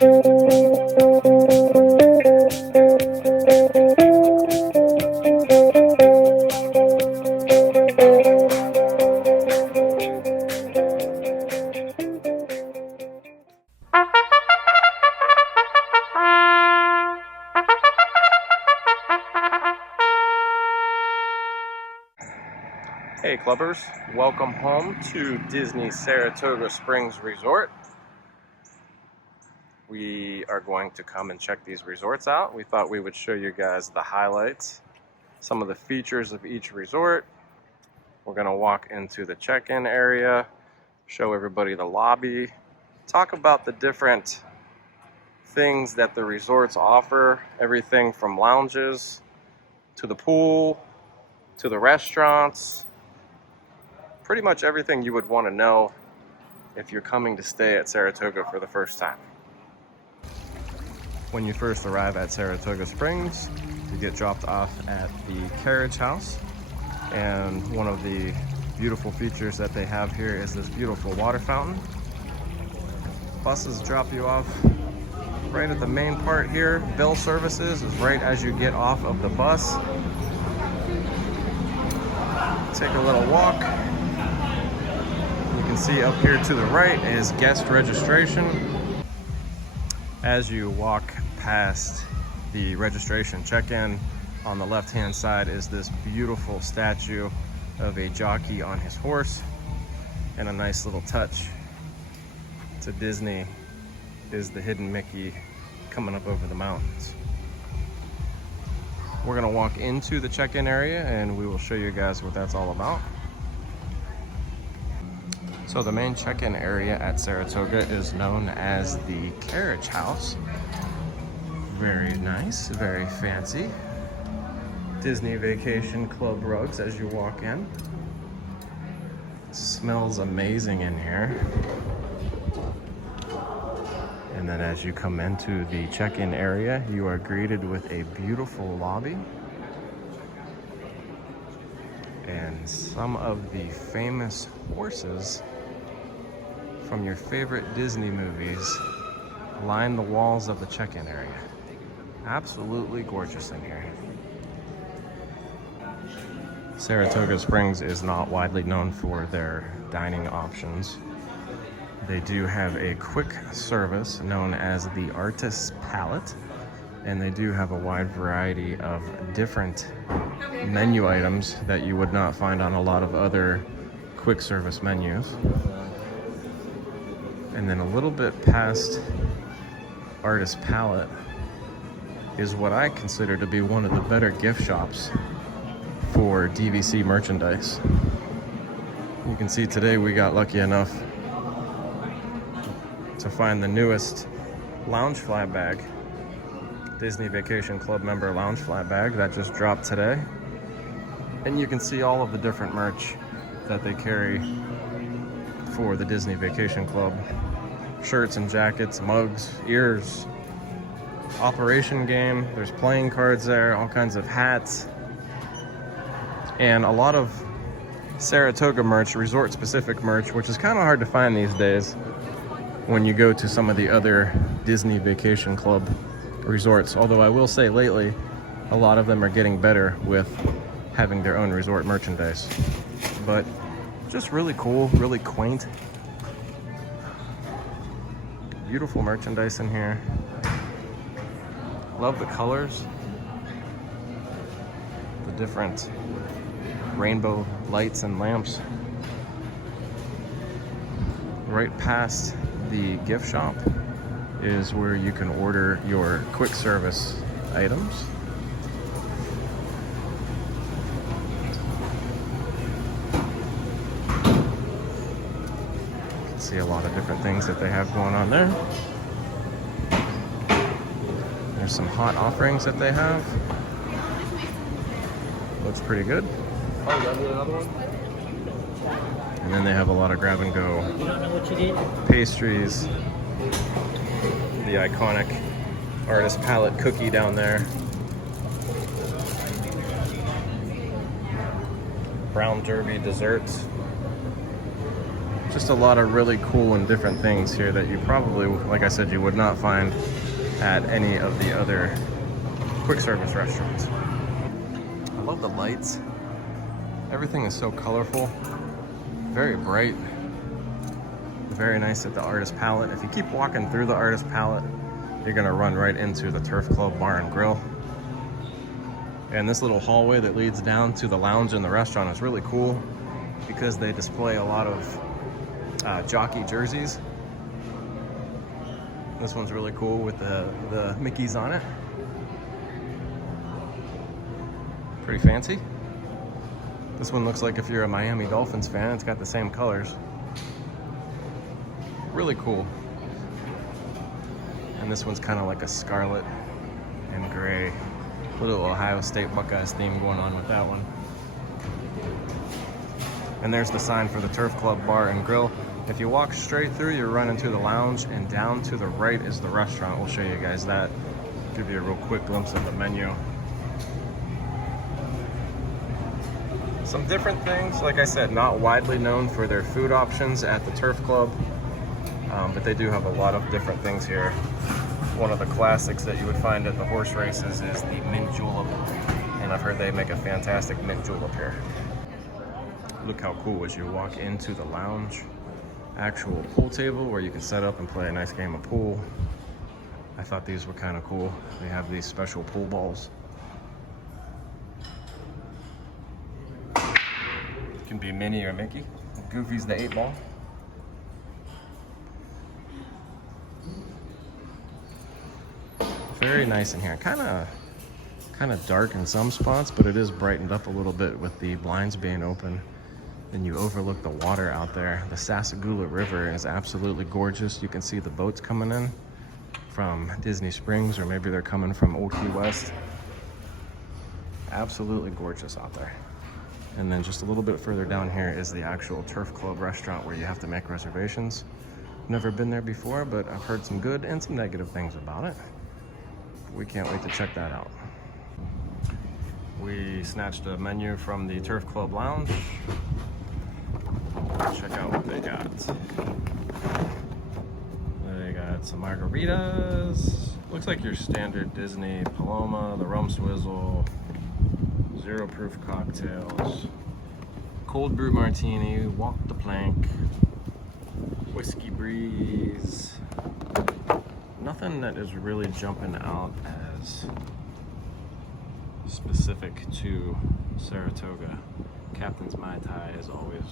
Hey clubbers, welcome home to Disney Saratoga Springs Resort. We are going to come and check these resorts out. We thought we would show you guys the highlights, some of the features of each resort. We're going to walk into the check-in area, show everybody the lobby, talk about the different things that the resorts offer, everything from lounges to the pool to the restaurants. Pretty much everything you would want to know if you're coming to stay at Saratoga for the first time. When you first arrive at Saratoga Springs, you get dropped off at the Carriage House. And one of the beautiful features that they have here is this beautiful water fountain. Buses drop you off right at the main part here. Bell services is right as you get off of the bus. Take a little walk. You can see up here to the right is guest registration. As you walk past the registration check-in, on the left-hand side is this beautiful statue of a jockey on his horse, and a nice little touch to Disney is the hidden Mickey coming up over the mountains. We're gonna walk into the check-in area and we will show you guys what that's all about. So the main check-in area at Saratoga is known as the Carriage House. Very nice, very fancy. Disney Vacation Club rugs as you walk in. Smells amazing in here. And then as you come into the check-in area, you are greeted with a beautiful lobby and some of the famous horses from your favorite Disney movies line the walls of the check-in area. Absolutely gorgeous in here. Saratoga Springs is not widely known for their dining options. They do have a quick service known as the Artist's Palette, and they do have a wide variety of different menu items that you would not find on a lot of other quick service menus. And then a little bit past Artist's Palette is what I consider to be one of the better gift shops for DVC merchandise. You can see today we got lucky enough to find the newest lounge fly bag, Disney Vacation Club member lounge fly bag that just dropped today. And you can see all of the different merch that they carry for the Disney Vacation Club. Shirts and jackets, mugs, ears, operation game, there's playing cards there, all kinds of hats, and a lot of Saratoga merch, resort specific merch, which is kind of hard to find these days when you go to some of the other Disney Vacation Club resorts. Although I will say lately, a lot of them are getting better with having their own resort merchandise. But just really cool, really quaint. Beautiful merchandise in here. Love the colors. The different rainbow lights and lamps. Right past the gift shop is where you can order your quick service items. You can see a lot of different things that they have going on there. There's some hot offerings that they have. Looks pretty good. Oh, you want another one? And then they have a lot of grab and go pastries. The iconic Artist's Palette cookie down there. Brown Derby desserts. Just a lot of really cool and different things here that you probably, like I said, you would not find at any of the other quick service restaurants. I love the lights. Everything is so colorful, very bright, very nice at the Artist Palette. If you keep walking through the Artist Palette, you're gonna run right into the Turf Club Bar and Grill. And this little hallway that leads down to the lounge and the restaurant is really cool because they display a lot of jockey jerseys. This one's really cool with the Mickeys on it. Pretty fancy. This one looks like if you're a Miami Dolphins fan, it's got the same colors. Really cool. And this one's kind of like a scarlet and gray. Little Ohio State Buckeyes theme going on with that one. And there's the sign for the Turf Club Bar and Grill. If you walk straight through, you run into the lounge, and down to the right is the restaurant. We'll show you guys that. Give you a real quick glimpse of the menu. Some different things, like I said, not widely known for their food options at the Turf Club, but they do have a lot of different things here. One of the classics that you would find at the horse races is the mint julep, and I've heard they make a fantastic mint julep here. Look how cool as you walk into the lounge. Actual pool table where you can set up and play a nice game of pool. I thought these were kind of cool. They have these special pool balls. Can be Minnie or Mickey. Goofy's the 8-ball. Very nice in here. Kind of dark in some spots, but it is brightened up a little bit with the blinds being open. Then you overlook the water out there. The Sassagoula River is absolutely gorgeous. You can see the boats coming in from Disney Springs, or maybe they're coming from Old Key West. Absolutely gorgeous out there. And then just a little bit further down here is the actual Turf Club restaurant where you have to make reservations. Never been there before, but I've heard some good and some negative things about it. We can't wait to check that out. We snatched a menu from the Turf Club Lounge. Check out what they got. They got some margaritas. Looks like your standard Disney Paloma, the rum swizzle, zero proof cocktails, cold brew martini, walk the plank, whiskey breeze. Nothing that is really jumping out as specific to Saratoga. Captain's Mai Tai is always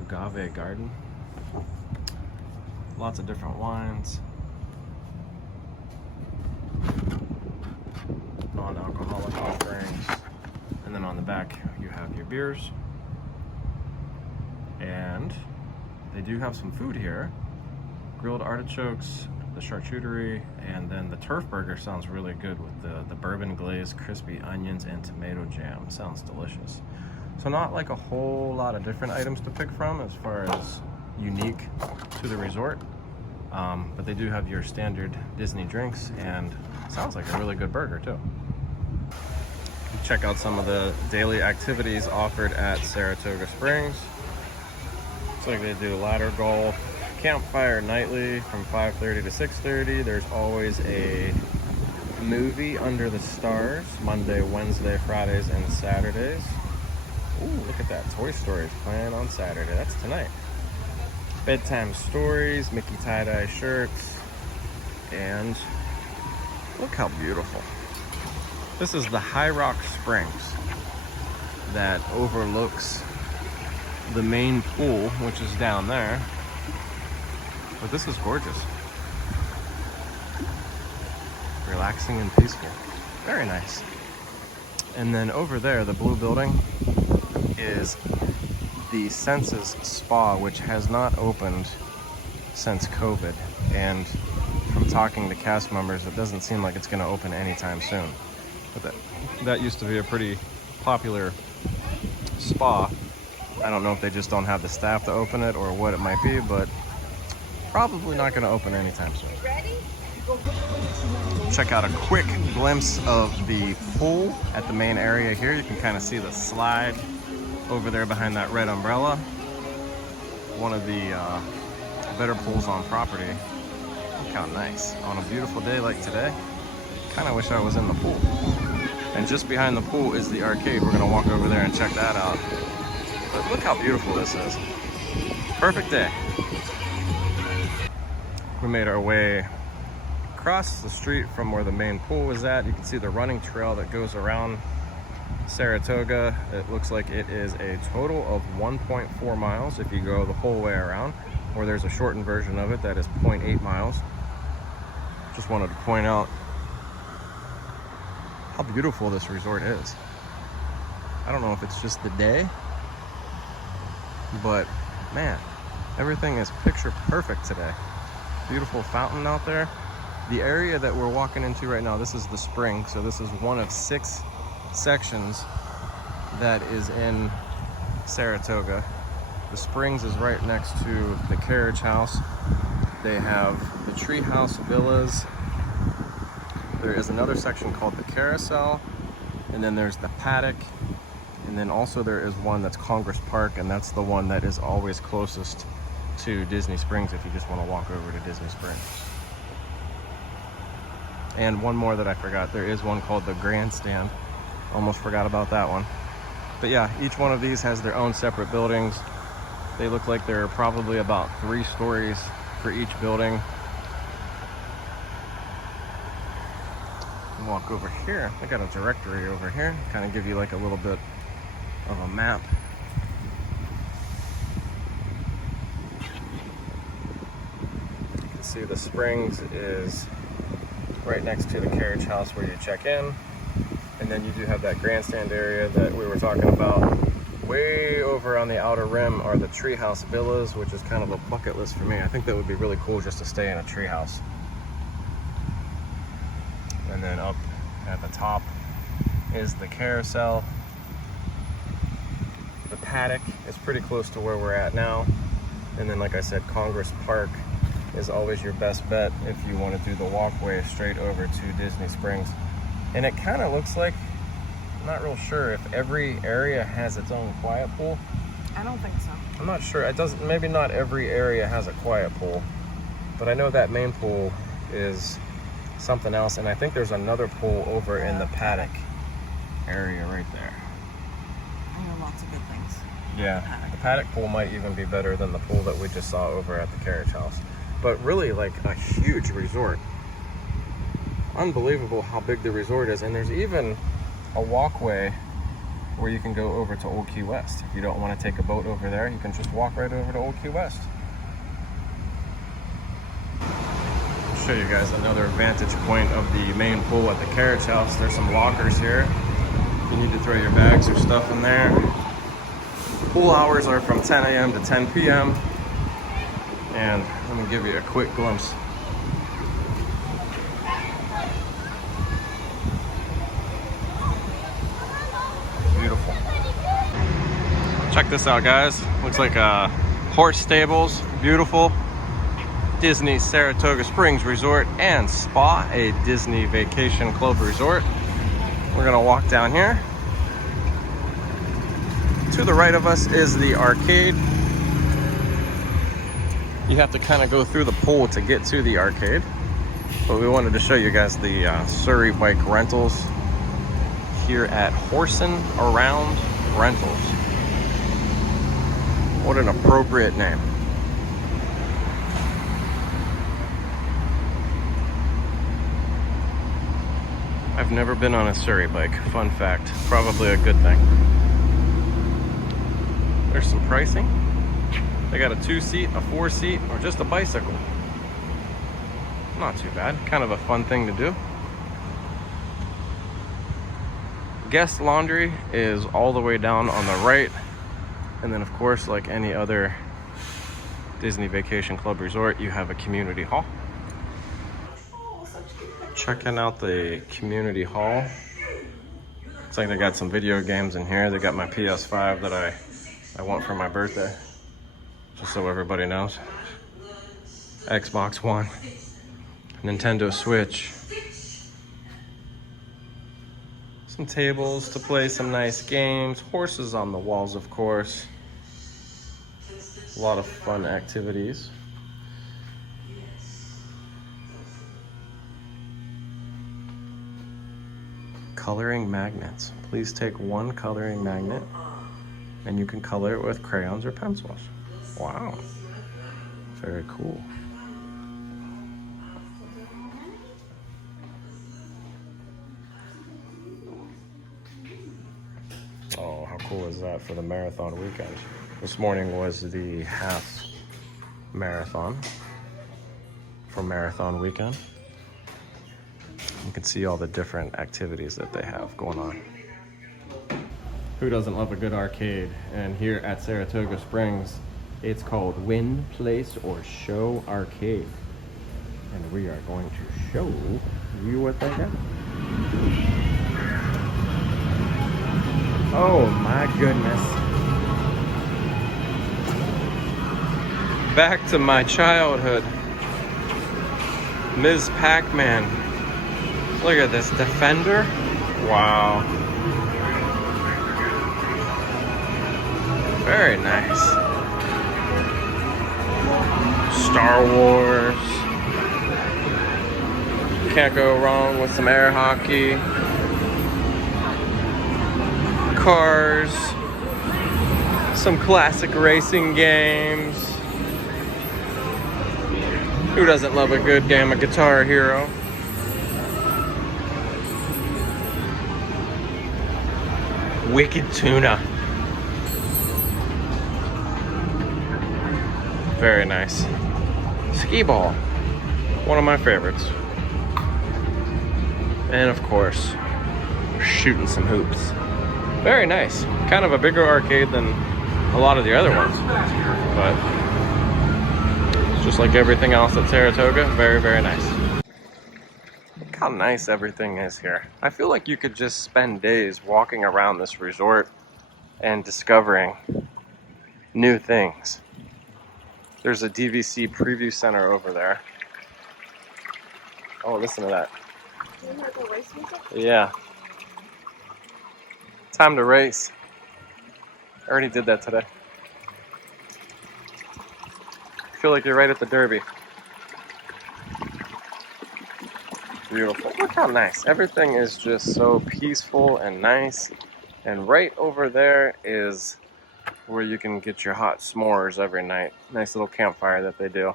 agave garden. Lots of different wines. Non-alcoholic offerings. And then on the back you have your beers. And they do have some food here. Grilled artichokes, the charcuterie, and then the turf burger sounds really good with the bourbon glazed crispy onions and tomato jam. Sounds delicious. So not like a whole lot of different items to pick from as far as unique to the resort, but they do have your standard Disney drinks, and sounds like a really good burger too. Check out some of the daily activities offered at Saratoga Springs. Looks like they do ladder golf, campfire nightly from 5:30 to 6:30. There's always a movie under the stars, Monday, Wednesday, Fridays, and Saturdays. Ooh, look at that. Toy Story is playing on Saturday. That's tonight. Bedtime stories, Mickey tie-dye shirts, and look how beautiful. This is the High Rock Springs that overlooks the main pool, which is down there. But this is gorgeous. Relaxing and peaceful. Very nice. And then over there, the blue building, is the Senses Spa, which has not opened since COVID. And from talking to cast members, it doesn't seem like it's going to open anytime soon. But that used to be a pretty popular spa. I don't know if they just don't have the staff to open it or what it might be, but probably not going to open anytime soon. Check out a quick glimpse of the pool at the main area here. You can kind of see the slide over there behind that red umbrella. one of the better pools on property. Look how nice. On a beautiful day like today, kind of wish I was in the pool. And just behind the pool is the arcade. We're gonna walk over there and check that out. But look how beautiful this is. Perfect day. We made our way across the street from where the main pool is at. You can see the running trail that goes around Saratoga. It looks like it is a total of 1.4 miles if you go the whole way around, or there's a shortened version of it that is 0.8 miles. Just wanted to point out how beautiful this resort is. I don't know if it's just the day, but man, everything is picture perfect today. Beautiful fountain out there. The area that we're walking into right now, this is the spring, so this is one of 6 sections that is in Saratoga. The Springs is right next to the Carriage House. They have the Tree House Villas. There is another section called the Carousel, and then there's the Paddock, and then also there is one that's Congress Park, and that's the one that is always closest to Disney Springs if you just want to walk over to Disney Springs. And one more that I forgot, there is one called the Grandstand. Almost forgot about that one. But yeah, each one of these has their own separate buildings. They look like they're probably about 3 stories for each building. Walk over here. I got a directory over here, kind of give you like a little bit of a map. You can see the Springs is right next to the Carriage House where you check in. And then you do have that grandstand area that we were talking about. Way over on the outer rim are the Treehouse Villas, which is kind of a bucket list for me. I think that would be really cool just to stay in a treehouse. And then up at the top is the Carousel. The Paddock is pretty close to where we're at now. And then, like I said, Congress Park is always your best bet if you want to do the walkway straight over to Disney Springs. And it kind of looks like, I'm not real sure if every area has its own quiet pool. I don't think so. I'm not sure. It doesn't. Maybe not every area has a quiet pool, but I know that main pool is something else, and I think there's another pool over in the Paddock area right there. I know lots of good things. Yeah, the Paddock pool might even be better than the pool that we just saw over at the Carriage House. But really, like, a huge resort. Unbelievable how big the resort is, and there's even a walkway where you can go over to Old Key West. If you don't want to take a boat over there, you can just walk right over to Old Key West. I'll show you guys another vantage point of the main pool at the Carriage House. There's some lockers here. If you need to throw your bags or stuff in there. Pool hours are from 10 a.m. to 10 p.m. And let me give you a quick glimpse. Beautiful. Check this out, guys. Looks like horse stables. Beautiful. Disney Saratoga Springs Resort and Spa, a Disney Vacation Club resort. We're gonna walk down here. To the right of us is the arcade. You have to kind of go through the pool to get to the arcade. But we wanted to show you guys the Surrey bike rentals here at Horsin' Around Rentals. What an appropriate name. I've never been on a Surrey bike. Fun fact. Probably a good thing. There's some pricing. They got a 2-seat, a 4-seat, or just a bicycle. Not too bad. Kind of a fun thing to do. Guest laundry is all the way down on the right. And then, of course, like any other Disney Vacation Club resort, you have a community hall. Checking out the community hall. Looks like they got some video games in here. They got my PS5 that I want for my birthday. Just so everybody knows. Xbox One. Nintendo Switch. Some tables to play some nice games. Horses on the walls, of course. A lot of fun activities. Coloring magnets. Please take one coloring magnet and you can color it with crayons or pencils. Wow. Very cool. Oh, how cool is that for the marathon weekend? This morning was the half marathon for marathon weekend. You can see all the different activities that they have going on. Who doesn't love a good arcade? And here at Saratoga Springs, it's called Win, Place, or Show Arcade. And we are going to show you what they got. Oh my goodness. Back to my childhood. Ms. Pac-Man. Look at this Defender. Wow. Very nice. Star Wars. Can't go wrong with some air hockey. Cars. Some classic racing games. Who doesn't love a good game of Guitar Hero? Wicked Tuna. Very nice. Skee ball. One of my favorites. And of course, shooting some hoops. Very nice. Kind of a bigger arcade than a lot of the other ones. But just like everything else at Saratoga, very, very nice. Look how nice everything is here. I feel like you could just spend days walking around this resort and discovering new things. There's a DVC preview center over there. Oh, listen to that. Do you hear the race music? Yeah. Time to race. I already did that today. I feel like you're right at the Derby. Beautiful. Look how nice. Everything is just so peaceful and nice. And right over there is where you can get your hot s'mores every night. Nice little campfire that they do.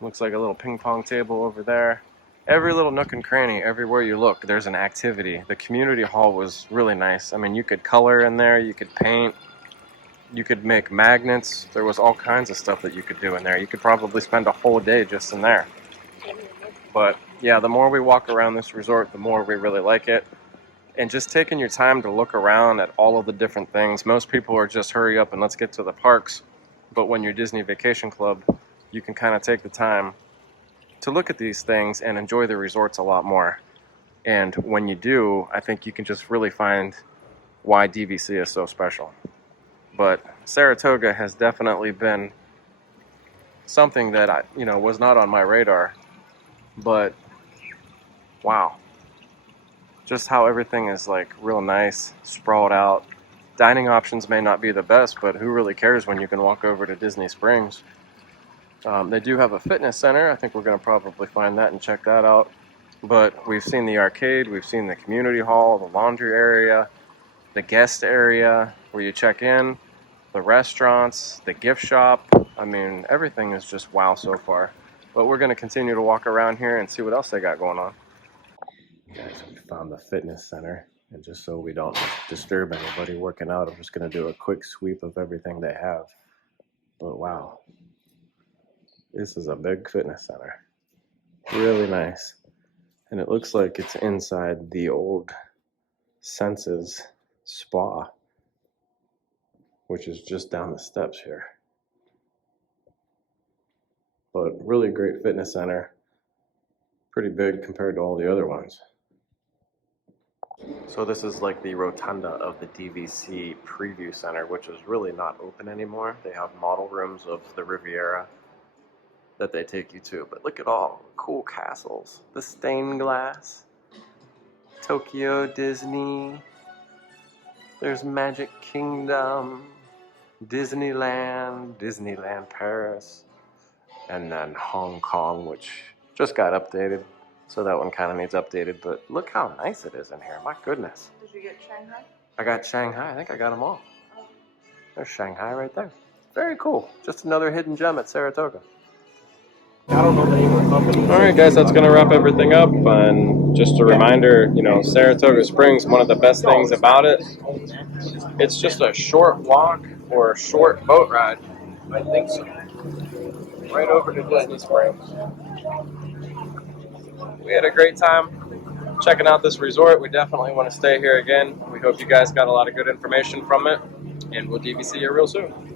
Looks like a little ping pong table over there. Every little nook and cranny, everywhere you look, there's an activity. The community hall was really nice. I mean, you could color in there, you could paint, you could make magnets. There was all kinds of stuff that you could do in there. You could probably spend a whole day just in there. But yeah, the more we walk around this resort, the more we really like it. And just taking your time to look around at all of the different things. Most people are just hurry up and let's get to the parks. But when you're Disney Vacation Club, you can kind of take the time to look at these things and enjoy the resorts a lot more. And when you do, I think you can just really find why DVC is so special. But Saratoga has definitely been something that was not on my radar. But wow. Just how everything is like real nice, sprawled out. Dining options may not be the best, but who really cares when you can walk over to Disney Springs? They do have a fitness center. I think we're going to probably find that and check that out. But we've seen the arcade, we've seen the community hall, the laundry area, the guest area where you check in, the restaurants, the gift shop. I mean, everything is just wow so far. But we're going to continue to walk around here and see what else they got going on. Guys, we found the fitness center, and just so we don't disturb anybody working out, I'm just going to do a quick sweep of everything they have. But wow, this is a big fitness center. Really nice. And it looks like it's inside the old Senses Spa, which is just down the steps here. But really great fitness center. Pretty big compared to all the other ones. So this is like the rotunda of the DVC Preview Center, which is really not open anymore. They have model rooms of the Riviera that they take you to. But look at all the cool castles. The stained glass. Tokyo Disney. There's Magic Kingdom. Disneyland, Disneyland Paris, and then Hong Kong, which just got updated. So that one kind of needs updated, but look how nice it is in here. My goodness. Did you get Shanghai? I got Shanghai. I think I got them all. There's Shanghai right there. Very cool. Just another hidden gem at Saratoga. I don't know the name of the company. All right, guys, that's going to wrap everything up. And just a reminder, you know, Saratoga Springs, one of the best things about it, it's just a short walk or a short boat ride. I think so. Right over to Disney Springs. We had a great time checking out this resort. We definitely want to stay here again. We hope you guys got a lot of good information from it, and we'll DVC you real soon.